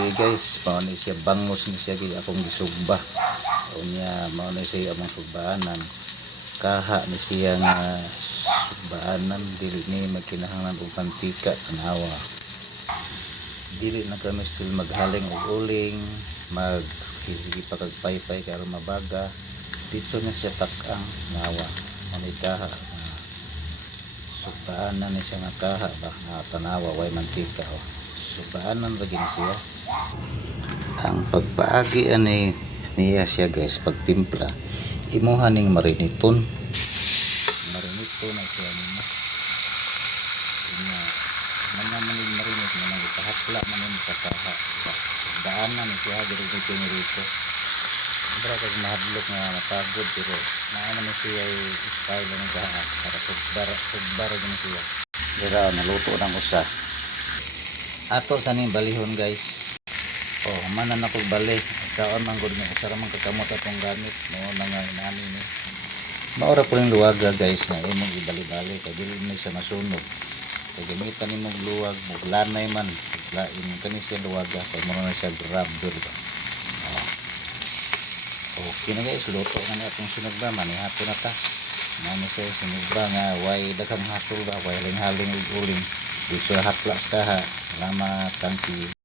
di guys, mao ni siya bangos ni siya gid akong gisugba. Unya mao ni siya among sugbaanan. Kaha ni siya nga sugbaanan dili ni magkinahanglan og mantika tanawa. Dili na kami still maghaling og uling, paypay karon mabaga. Dito na siya takang nawa. Manay kaha sugbaanan ni siya nga kaha ba nga tanawa way mantika. Subaanan lagi na siya. Ang pagpaagi ani niya siya guys, pagtimpla imuha ning mariniton na siya nimo ina naman ning marinit na nang ipahapla man ning kasaha subaanan ni siya diri ni pinirito para kag mahadlok nga napagod pero naman ni siya style ng kaha para subbar ni siya dira naluto nang usa ato sa ning balihon guys. Manan ako bali kaon man gud ni usa ra man kakamot atong gamit mo na nga inani ni maura po ning luwaga guys na imong ibali-bali kay dili ni siya masunog kay gamitan nimong luwag mo lanay man lain kani siya luwaga kay mo na siya grabber ba. Okay na guys, luto na ni atong sinugba manihapon na ta nani siya sinugba nga way daghang hasol ba way haling-haling ug uling. Gusto hapla ka ha. Salamat, thank you.